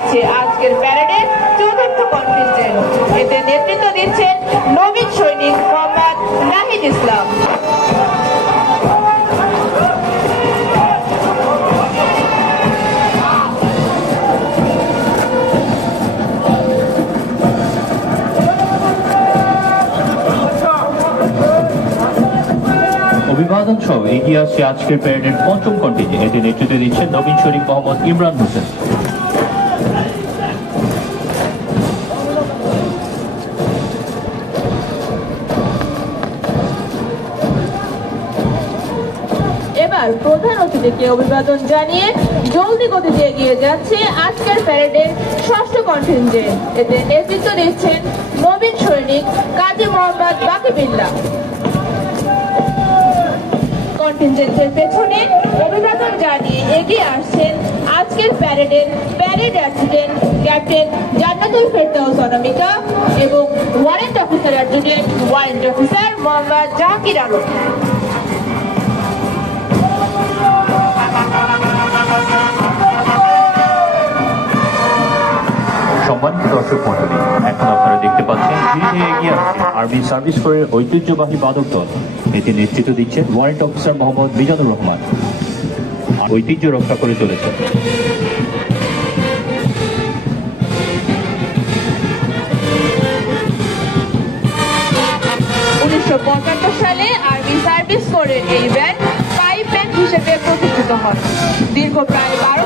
আসছে আজকের প্যারেডের চতুর্থ কন্টিনজেন্ট। এতে নেতৃত্ব দিচ্ছেন নবীন সৈনিক মোহাম্মদ নাহিদ ইসলাম। অভিবাদন সহ এগিয়ে আসছে আজকের প্যারেডের পঞ্চম কন্টিনজেন্ট। এতে নেতৃত্ব দিচ্ছেন নবীন সৈনিক মোহাম্মদ ইমরান হোসেন। এবার প্রধান অতিথিকে অভিবাদন জানিয়ে জলদি গতিতে এগিয়ে যাচ্ছে আজকের প্যারেডের ষষ্ঠ কন্টিনজেন্ট। এতে নেতৃত্ব দিচ্ছেন নবীন সৈনিক কাজী মোহাম্মদ বাকিবিল্লাহ। কন্টিনজেন্টের পেছনে অভিবাদন জানিয়ে এগিয়ে আসছেন আজকের প্যারেডের parade adjutant captain Jannatul Ferdous অনামিকা এবং warrant officer adjutant warrant officer Mohammad Jahangir Alam. সম্মানিত দর্শক মণ্ডলী, এখন আপনারা দেখতে পাচ্ছেন ধীরে ধীরে এগিয়ে আসছে আর্মি সার্ভিস কোরের ঐতিহ্যবাহী বাদক দল। এতে নেতৃত্ব দিচ্ছেন ওয়ারেন্ট অফিসার মোহাম্মদ মিজানুর রহমান। ঐতিহ্য রক্ষা করে চলেছেন। 1975 সালে আর্মি সার্ভিস কোরের এই ব্যান্ড পাইপ ব্যান্ড হিসেবে প্রতিষ্ঠিত হয়। দীর্ঘ প্রায় 12